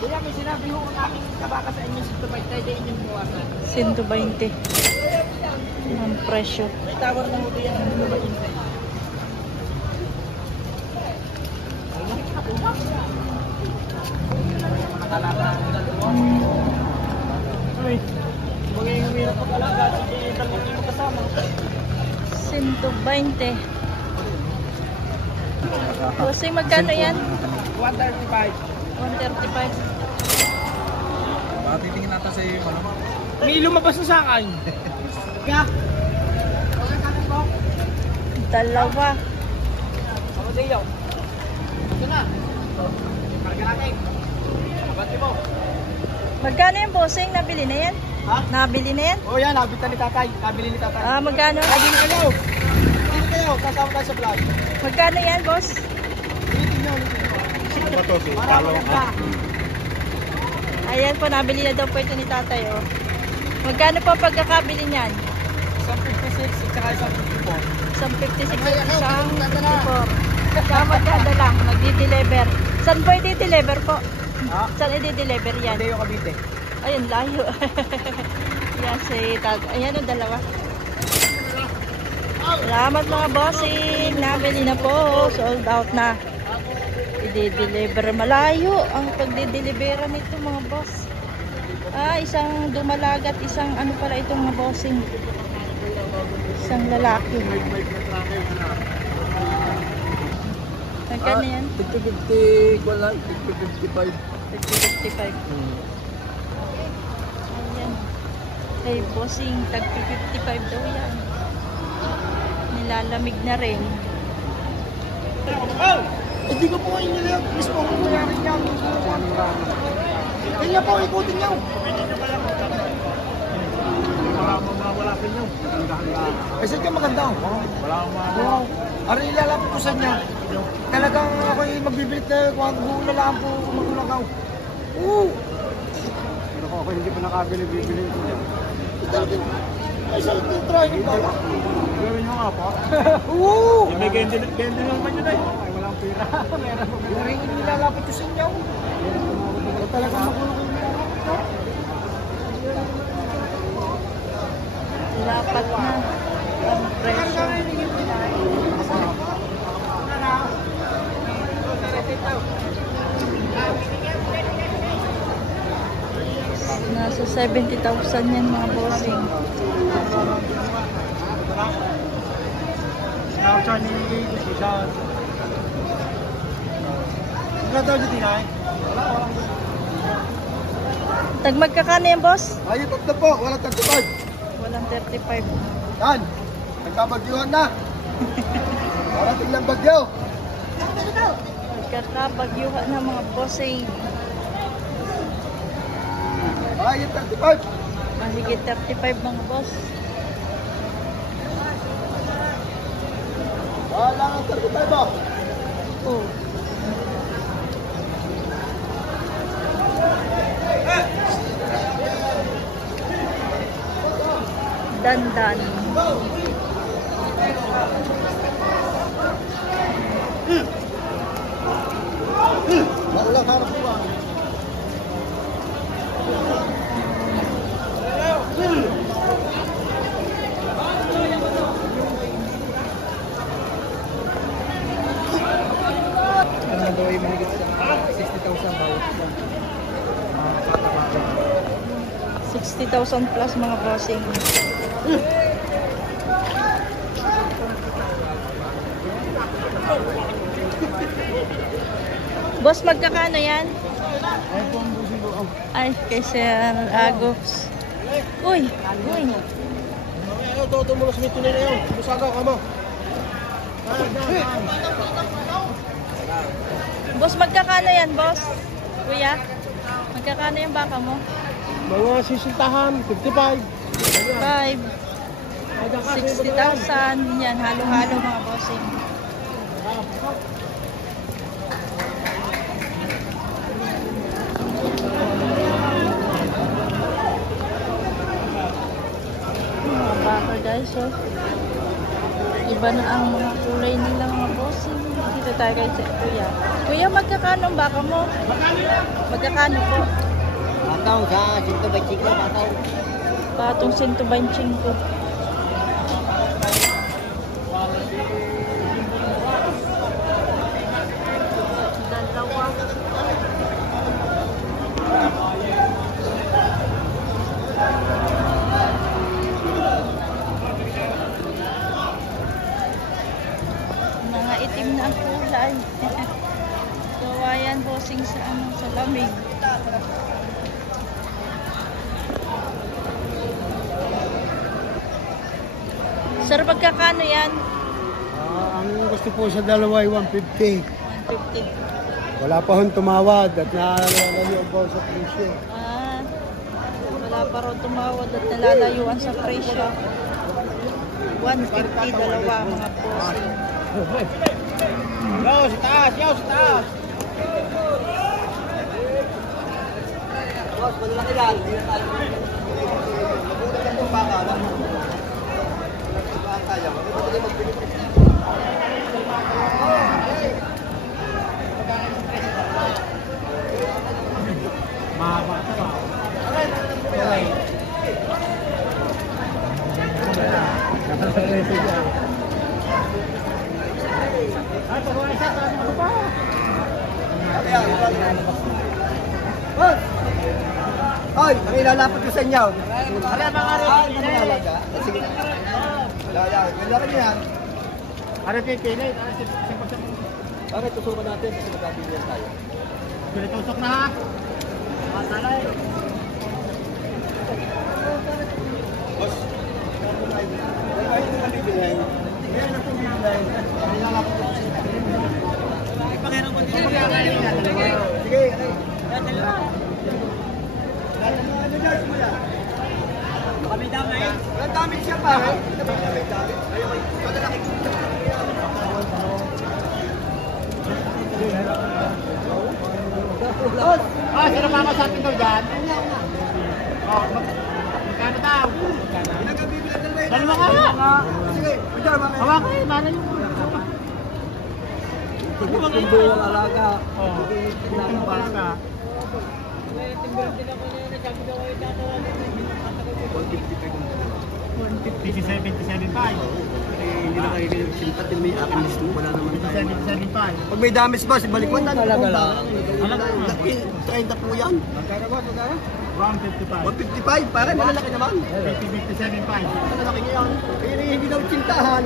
Kaya may sinabi ho ang aming kabaka sa inyo, 120 tayo din yung buwasan. 120 ang presyo. May tower na ho yan, 120. Ay, magiging umiyak pag-alaga, sige, dalawang hindi magkasama. 120. Bossing, magkano yan? 135. 135. Titingin natin sa iyo, ano? May lumabas na sa akin. Kaya? Dalawa. Ako sa iyo. Ito na. Karga natin. Mabati mo. Magkano yung bossing? Nabili na yan? Ha? Nabili na yan? Oo yan, nabita ni tatay. Nabili ni tatay. Ah, magkano? Nabili kayo. Dito kayo, kasama tayo sa vlog. Magkano yan, boss? Dito nyo, dito nyo. Ano to? Si Para maganda. Ayan po, nabili na daw po ito ni tatay, oh. Magkano po ang pagkakabili niyan? Isang 56, at saka isang 54. Isang 56 at isang 54. Saka magdadala, magdi-deliver. Saan po i-deliver po? Ha? Saan i-deliver yan? Hindi yung Cavite. Ayun, layo. Yan si tag. Ayan o, dalawa. Salamat mga bossing. Nabili na po. Sold out na. I-deliver. Malayo ang pagdi-deliveran nito mga boss. Ah, isang dumalagat. Isang ano pala itong mga bossing. Isang lalaki. Magkano yan? 50-50, wala, 50-55. 50-55. Ayan. Kay bossing, tag 55 daw yan. Nilalamig na rin. Hindi ko po kayo nila. Mismo ako mayari niya. Kanya po, ikutin niyo. Wala pa niyo. Eh, saan ka maganda? Wala akong mga. Ano ilalapit ko sa niya? Talagang ako yung magbibilit na kung buong na lang po magulagaw. Oo! Pero kung ako hindi pa nakabili, bibili ko niya. Ay, saan ito yung try ng bala? Gawin nyo nga po. Oo! May ganda naman yun ay. Ay, walang pira. Yung rin yung nilalapit ko sa inyo. Talagang magulagaw niya. Lapat na ang presyo. Nasa 70,000 yan mga bossing. Tag magkakano yan, boss? Ayun, tatlo po. Walang tagtupad. Walang 35. Yan. Nagkabagyuhan na. Parating lang bagyo. Magkakabagyuhan na mga bossing. Ayun, 35. Mahigit 35 mga boss. Wala ang 35 mo. Oh. Dandan. Wala harap ko ba? Ano daw ay mahigit sa 60,000 bawat isa. 60,000 plus mga bossing. Boss, magkakano yan? Ay po ang busi ko. Ay, kay Sir Agos. Uy, uy. Ayaw, toto mo na sa mito na yun. Busagaw ka mo. Boss, magkakano yan, boss? Kuya, magkakano yung baka mo? Mga sisintahan, 55. 5, 60,000. Yan, halo-halo mga bossing. Mga baka guys, oh. Iba na ang mga kulay nila mga bossing. Dito Dito tayo kay Kuya. Kuya, magkakano ang baka mo? Magkakano po? Bataw sa 125 bataw. Patong 125. Dalawa. Mga itim na ang kulay. Kawayan bossing sa sa lamig. Sir, magkakano yan? Ang gusto po sa dalawa ay 150. 150. Wala pa hong tumawad at nalalayo po sa presyo. Wala pa rin tumawad at nalalayuan sa presyo. 150 dalawa mga bossing. Yo, sa taas! Yo, sa taas! Boss, malaki lang. Mabuti lang yung baka. Mahaba ito ba? Okay. Hoy, ang ilalapot ko sa inyo. Ano mga alaga? Sige. Wala rin yan. Ano pipili? Bakit tusukan natin kasi magkabilihan tayo? Tusok na ha? Masalay. Boss. Ay, hindi naman bibilhin. Ngayon na po bibilhin. Ang ilalapot ko sa inyo. Ipangirang ko dito. Sige. Ano dyan mo yan? Kami damay. Ang dami siya pa. Ayaw, kadalaki. Sino pa ako sa atin daw dyan? Magkano daw? Dalawa ka! Sige, pwede mga. Hawak kayo, mana nyo. Yung buwang alaga. Yung alaga. 157.75. Hindi na kayo simpat din may akin list mo. Wala naman tayo. 157.75. Pag may damage ba, ibalik mo na. Talaga lang. 30 po yan. Magkano ba? 155. 155? Pare, malalaki naman. 57.5. Malalaki niya yan. Hindi daw cintahan.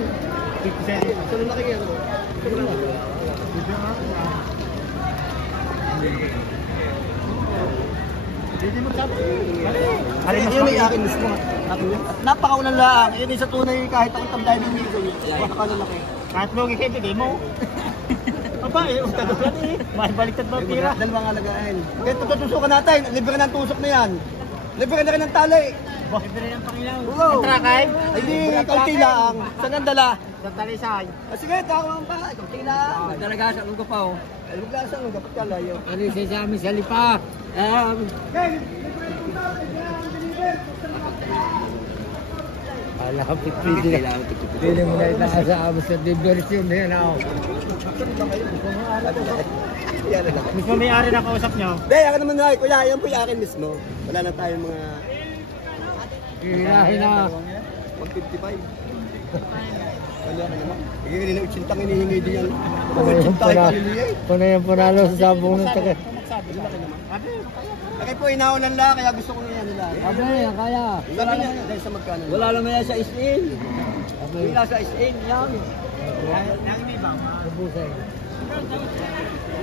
57. So, lalaki yan. Hindi mo sabi. Yun ay akin mismo. Napakaulan lang. Yun ay sa tunay kahit akong tamday ng migo. Napakalalaki. Kahit mo hindi mo. Apa eh, ustad ko yan eh. Baliktad ba tira? Dalawang alagain. Kaya tutusukan natin. Libre na ang tusok na yan. Libre na rin ang tali. Libre ng pangilaw. Ang trakay? Hindi, kaunti lang. Saan ang dala? Sa talisay. Sige, tawag pa. Kaunti lang. Nagdalagasan ko pa oh. Nagdalagasan ko dapat kalayo. Ano yung sasami sa lipa? Ala ka pipili. Pili mo na itakasama sa diversyon na yan ako. Mismo may-ari na kausap nyo? Hindi, ako naman na. Kuya, yan po yung akin mismo. Wala na tayong mga... Hirahin na. 155. Wala ka naman. Higigil na 80 hinihingi din yan. 80 ay kaliliya eh. Kung na yung panalo sa sabong ng taga. Kaya po inaunan lang, kaya gusto ko niya nila. Abe, kaya. Wala naman yan sa magkano. Wala naman yan sa is-in. Wala sa is-in, yan. Yang may ba? Nabusay.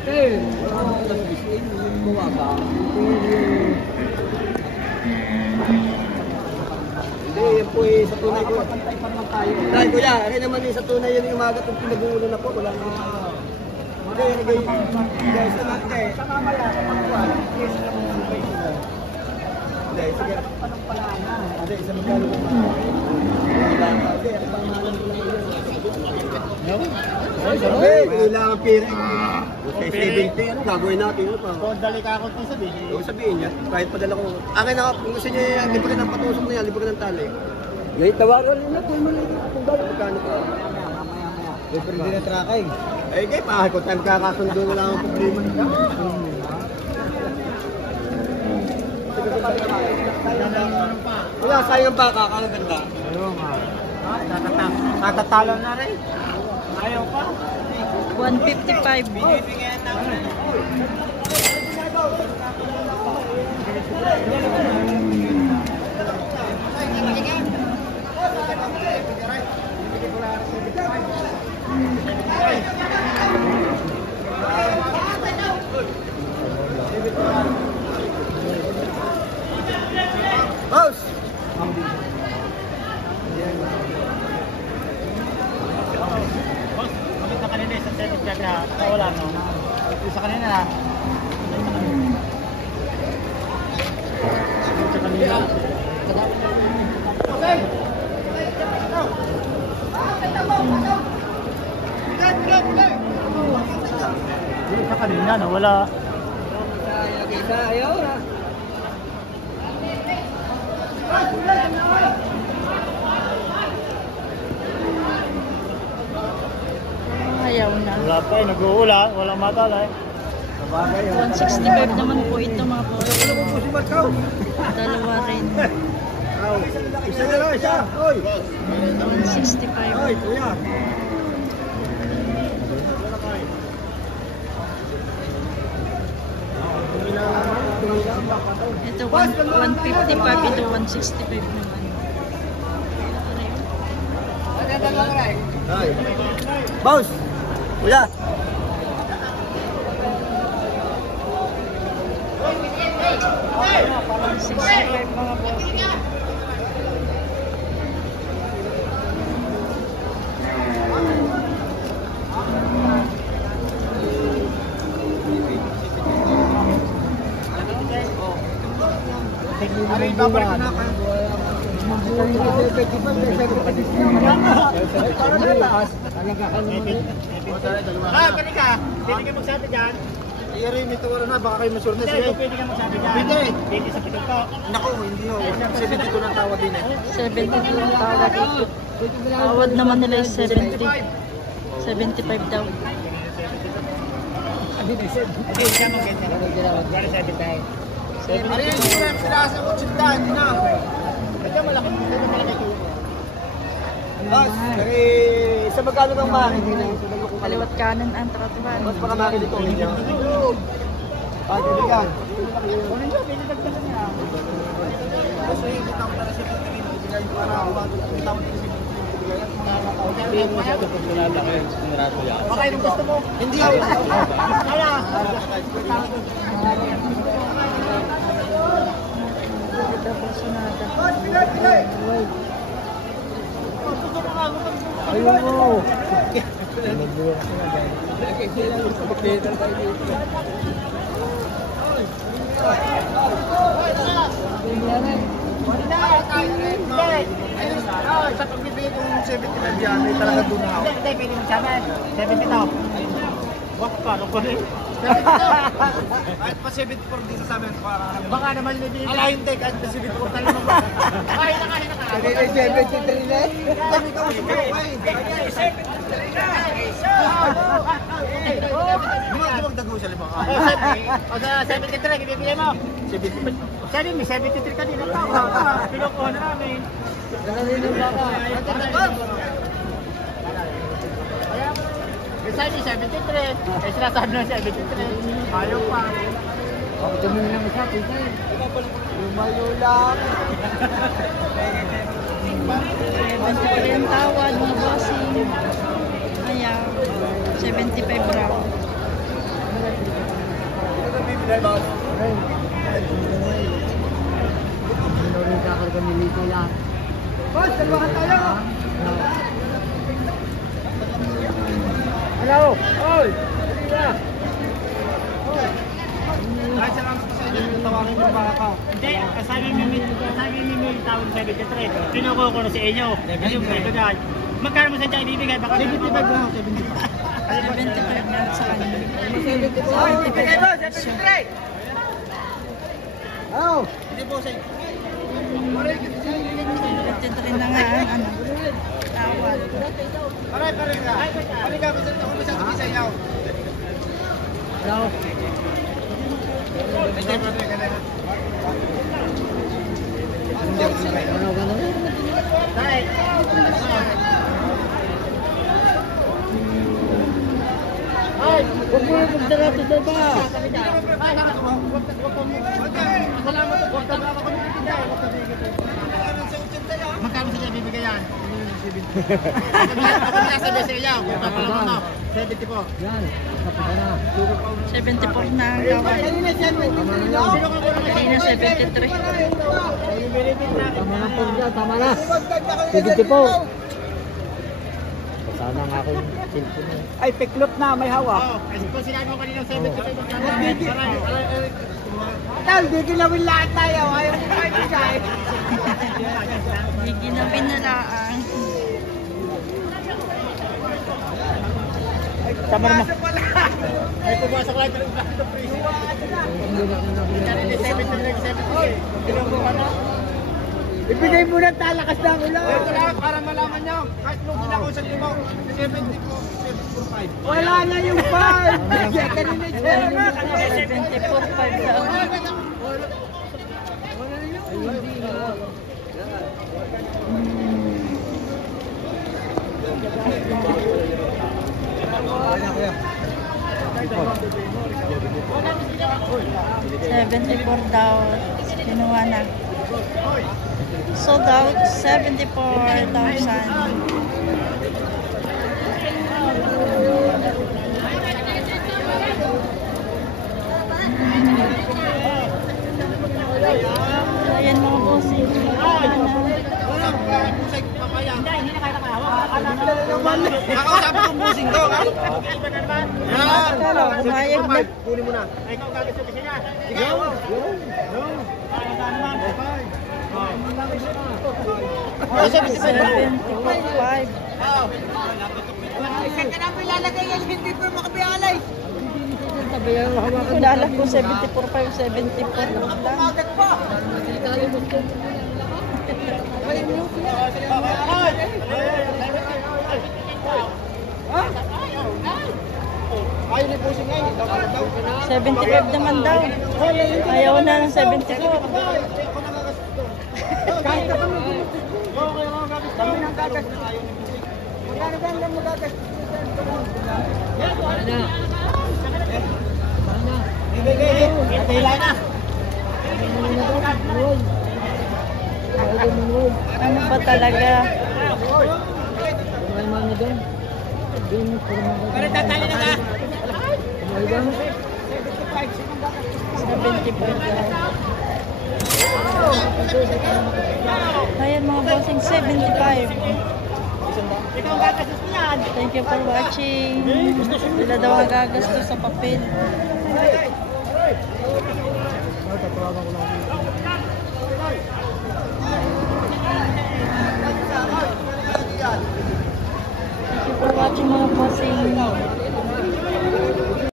Okay. Wala naman sa is-in. Kuha ka. Hindi, yan po eh, sa tunay ko. Pantay pa naman tayo. Dahil kuya, kaya naman eh, sa tunay yan yung umaga itong pinag-uulo na po. Wala naman sa... Okay, guys, sa mamaya, sa pagkuhan, yes, lang mo sa face nila. Hindi, sige, anong pala na? Hindi, isa magkalo ko pa. Hindi, ang pamahalan ko lang yun. No? Kailangan pira. Okay, 70, ano gagawin natin? Kung dali ka ako ito sabihin. Oo, sabihin niya. Kahit padala ko. Akin na, kung gusto niya, libre ng patusok na yan, libre ng tali. Ngayon, tawagan nila, kung mali. Kung gano'n, magkano pa. Libre din na trakay. Eh, kaya pa ako tayo kakasundo na lang ang problema. Wala, sayang pa, kakaganda. Ayun nga. Tatatalo na rin. Ayaw pa. 155. Boss! Sa kanina sa second check na wala no. Sa kanina na. Sa kanina. Sa kanina na wala. Ayaw na. Ayaw na. Wala pa eh, nag-uula, walang matalay. 165 naman po ito mga boss. Dalawa rin. Isa na lang, isa. Oy! 165. Oy, kuya. Ito 155, ito 165 naman. Ay. Boss! Kuya! 165 mga boss. Ano yung babalik na ka? Pwede ka. Pwede ka magsabi dyan. Iyari, may tuwara na, baka kayo masurna siya. Pwede ka magsabi dyan. Pwede. Pwede sa pitong ko. Naku, hindi ho. 72 ng tawa din eh. 70 yung tawad dito. Tawad naman nila yung 70. 75 daw. Pwede ka magkita. Gari sa pitay. Ano yung pinasa ko, sinta, hindi na. Ito malaki ito. Boss, kaya sa magkano kang makin din eh. Kaliwat kanan ang tratuhan. Mas baka makin ito. Pagkaligan. Kasi hindi tao na siya pinagigay para ang tao din siya Baka yung gusto mo. hindi ako. Kaya. Double sonata. Ayun mo. Sa pagbibigay kong 70 yan, ay talaga doon ako. Hindi, pwede mo sabi. 70 to. Wak pa, ano pa rin? Kahit pa 74 dito sa amin. Baka naman hindi. Ala hindi, kahit pa 74 tayo naman. Kahit na. Hindi na 73 na. Dami ka mo magdago sa limang. O sa 73, ibibigay mo. 75. Sabi mo, 73 ka din. Pinukuha na namin. Nanalinig ba ka? Sabi 73. Eh sinasabi na 73. Ayaw pa. Ako dami lang isa, pisa eh. Lumayo lang. 73 ang tawad mga bossing. Ayaw. 75 raw. Boss, dalawahan tayo! Hello! Oy! Kahit salamat po sa inyo, tawagin mo baka ka. Hindi, sabi ni Mil tawag 73. Pinukuha ko na sa inyo. Yung pwede dyan. Magkano mo sa dyan ibibigay? Baka 75 lang, 75. 75 na sa kanya. 75. 73! Oh! Hindi po, say. 73 na nga ang ano, tawad. Pare ka. Pare ka, basta ako masyado sa inyo. Hello. Hindi pa rin ka na. Dahil. Ay, huwag mo magdala ito sa ba? Ay, magkano sila bibigay yan? Ako nasa bese kaya, kung papalaman mo, 70 po. Yan, kapag na. 74 na ang tawad. Kanina 73. Tama na po dyan, tama na. 70 po. Sana ang aking cellphone. Ay, piklop na, may hawak. Oo, kasi po sinabi ko kanina 70 po. Tal, di ginawin lahat tayo. Ayaw ko kayo bigay. Hindi ginawin na laang. Tama naman. Ay, pumasok lang ito sa prison. Ibigay mo ng talakas na ulan. Para malaman nyo, kahit nung ginako sa limo, 70 po, 74.5. Wala na yung 5! Kanina yung 74.5 daw. $74 kinuha na. Sold out 74,000. Ayan mga bossing. Nakakausapin kong busing ko. Umayag na. Kunin mo na. Ikaw gagawin niya. Sige. Oh, 75. Kung ko 74.5, 74 lang. Ayaw ni busing ngayon. 75 naman daw. Ayaw na ng 74. Kahit na kami kami nang gagas. Magkano ba ang magagas? Ano na? Kailan na? Ano ba talaga? Pero tatali na ka? 75 daw. Ayan mga bossing, 75. Thank you for watching. Sila daw ang gagastos sa papel. Ay,